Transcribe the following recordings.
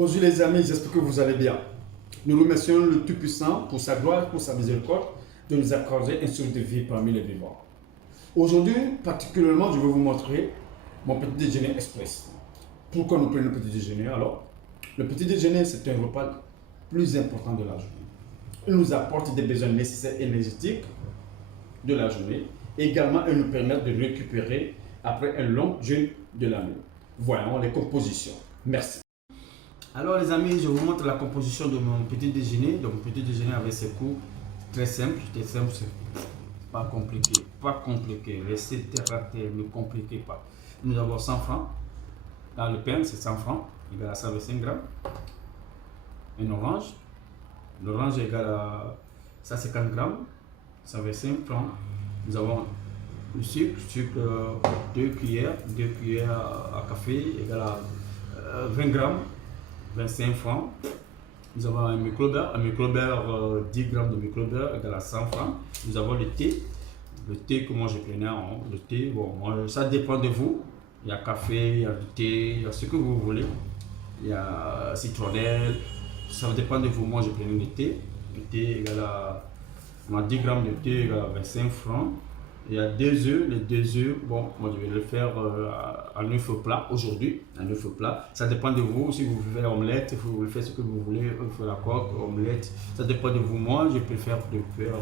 Bonjour les amis, j'espère que vous allez bien. Nous remercions le Tout-Puissant pour sa gloire, pour sa miséricorde, de nous accorder un souffle de vie parmi les vivants. Aujourd'hui, particulièrement, je vais vous montrer mon petit déjeuner express. Pourquoi nous prenons le petit déjeuner alors? Le petit déjeuner, c'est un repas plus important de la journée. Il nous apporte des besoins nécessaires énergétiques de la journée. Et également, il nous permet de récupérer après un long jeûne de la nuit. Voyons les compositions. Merci. Alors les amis, je vous montre la composition de mon petit déjeuner. Donc petit déjeuner avec ses coups très simple, c'est pas compliqué, pas compliqué. Recette ratée, ne compliquez pas. Nous avons 100 francs. Dans le pain, c'est 100 francs, égal à 125 grammes. Une orange. L'orange égale à 150 grammes, 125 francs. Nous avons le sucre, 2 cuillères à café, égal à 20 grammes. 25 francs. Nous avons un micro-beurre, 10 grammes de micro-beurre égale à 100 francs. Nous avons le thé que moi je prenais le thé, bon, moi, ça dépend de vous. Il y a café, il y a du thé, il y a ce que vous voulez. Il y a citronnelle, ça dépend de vous. Moi je prenais le thé égale à 10 grammes de thé égale à 25 francs. Il y a 2 œufs, les 2 œufs, bon, moi je vais le faire en œuf plat aujourd'hui, un œuf plat. Ça dépend de vous, si vous faites omelette, vous voulez faire ce que vous voulez, œuf à la coque, omelette, ça dépend de vous. Moi, je préfère de faire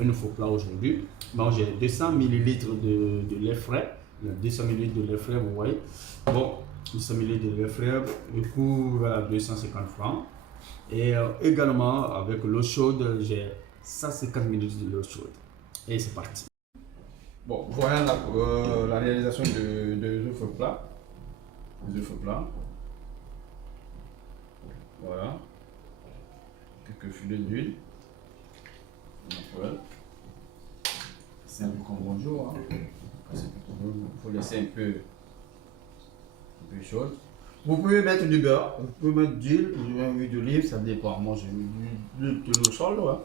un œuf plat aujourd'hui. Bon, j'ai 200 ml de lait frais, 200 ml de lait frais, vous voyez. Bon, 200 ml de lait frais, le coût à 250 francs. Et également, avec l'eau chaude, j'ai 150 ml de l'eau chaude. Et c'est parti. Bon, voilà la réalisation de œufs plats. Les œufs plats. Voilà. Quelques filets d'huile. C'est un peu comme bonjour. Hein. Il faut laisser un peu chaud. Vous pouvez mettre du beurre, vous pouvez mettre d'huile, huile d'olive, ça dépend. Moi j'ai mis de l'eau chaude. Hein.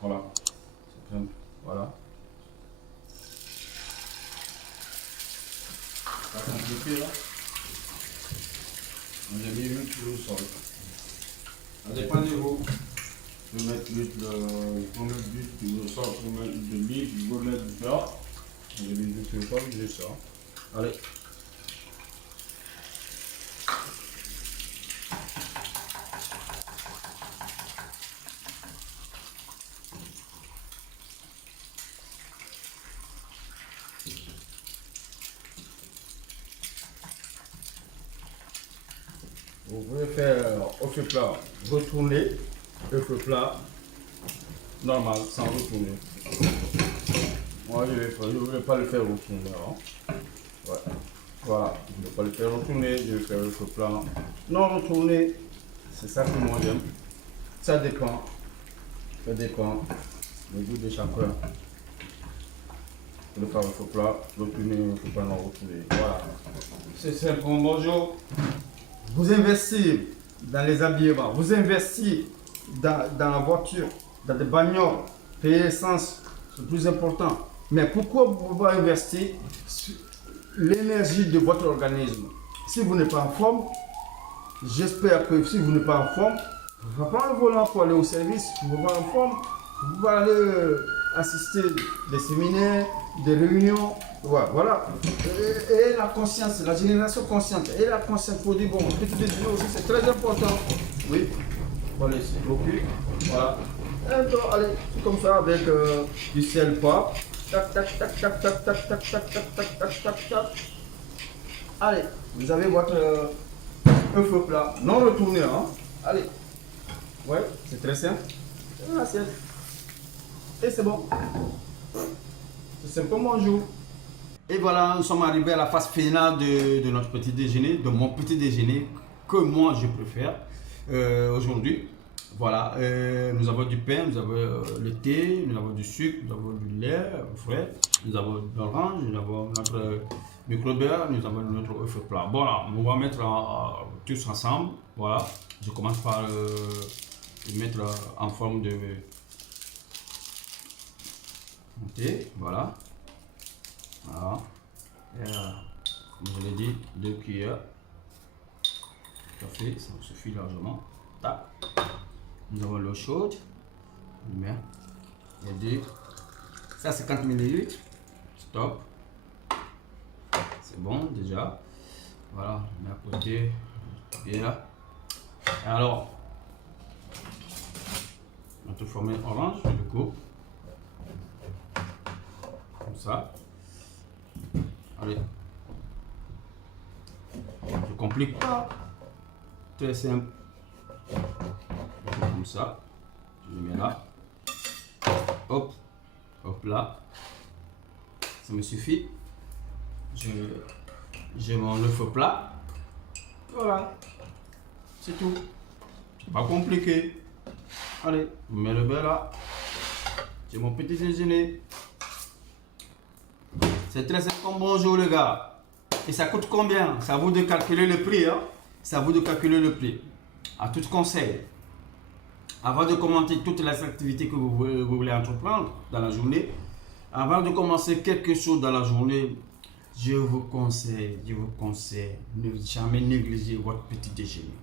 Voilà. C'est simple. Voilà. Pas compliqué là. J'ai mis l'huile sur le sol. Ça dépend de vous. Vous pouvez mettre l'huile sur le sol, vous pouvez mettre de l'huile, vous pouvez mettre du beurre. J'ai mis l'huile sur le sol, juste ça. Allez. Vous pouvez faire œuf plat, retourner, œuf plat, normal, sans retourner. Moi, je ne vais pas le faire retourner. Hein. Ouais. Voilà, je ne vais pas le faire retourner, je vais faire œuf plat. Non retourné, c'est ça que moi j'aime. Ça dépend du goût de chacun. Le faire œuf plat, retourner, œuf plat non retourner. Voilà. C'est simple, bonjour. Vous investissez dans les habillements, vous investissez dans la voiture, dans des bagnoles, payer l'essence, c'est le plus important. Mais pourquoi vous pouvez investir sur l'énergie de votre organisme? Si vous n'êtes pas en forme, j'espère que si vous n'êtes pas en forme, vous ne pouvez pas prendre le volant pour aller au service, vous n'êtes pas en forme, vous pouvez aller assister des séminaires, des réunions. Voilà. Et la conscience, la génération consciente. Et la conscience pour dire, bon, petit déjeuner aussi, c'est très important. Oui. Voilà, s'il vous plaît. Voilà. Et donc, allez, comme ça, avec du sel pas. Tac, tac, tac, tac, tac, tac, tac, tac, tac, tac, tac, tac, tac. Allez, vous avez votre œuf plat. Non retourné, hein. Allez. Ouais, c'est très simple. Et l'assiette. Et c'est bon. C'est simplement bonjour. Et voilà, nous sommes arrivés à la phase finale de notre petit déjeuner, de mon petit déjeuner que moi je préfère aujourd'hui. Voilà, nous avons du pain, nous avons le thé, nous avons du sucre, nous avons du lait frais, nous avons de l'orange, nous avons notre micro-beurre, nous avons notre œuf plat. Voilà, on va mettre tous ensemble. Voilà, je commence par le mettre en forme de thé. Voilà. Voilà. Et, comme je l'ai dit, 2 cuillères. café, ça vous suffit largement. Tac. Nous avons l'eau chaude. On met les deux. Ça, 50 ml. Stop. C'est bon déjà. Voilà, on met à côté. Bien. Alors, notre formule orange, je le coupe. Comme ça. Allez. Je complique pas. Très simple. Comme ça. Je le mets là. Hop. Hop là. Ça me suffit. J'ai mon œuf plat. Voilà. C'est tout. C'est pas compliqué. Allez, je mets le beurre là. J'ai mon petit déjeuner. C'est très simple comme bonjour les gars. Et ça coûte combien? C'est à vous de calculer le prix. Hein? C'est à vous de calculer le prix. À tout conseil. Avant de commenter toutes les activités que vous voulez entreprendre dans la journée, avant de commencer quelque chose dans la journée, je vous conseille, ne jamais négliger votre petit déjeuner.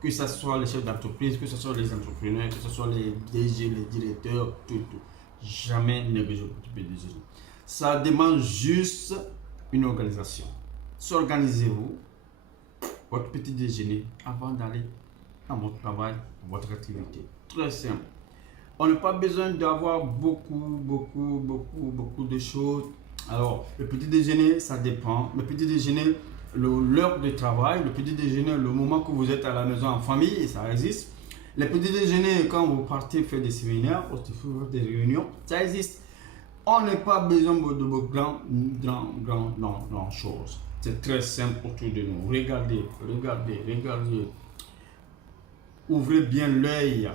Que ce soit les chefs d'entreprise, que ce soit les entrepreneurs, que ce soit les DG, les directeurs, tout. Jamais négliger votre petit déjeuner. Ça demande juste une organisation. S'organisez-vous votre petit déjeuner avant d'aller à votre travail, à votre activité. Très simple. On n'a pas besoin d'avoir beaucoup de choses. Alors, le petit déjeuner, ça dépend. Le petit déjeuner, l'heure de travail, le petit déjeuner, le moment que vous êtes à la maison en famille, ça existe. Le petit déjeuner, quand vous partez faire des séminaires, des réunions, ça existe. On n'a pas besoin de grandes choses. C'est très simple autour de nous. Regardez. Ouvrez bien l'œil.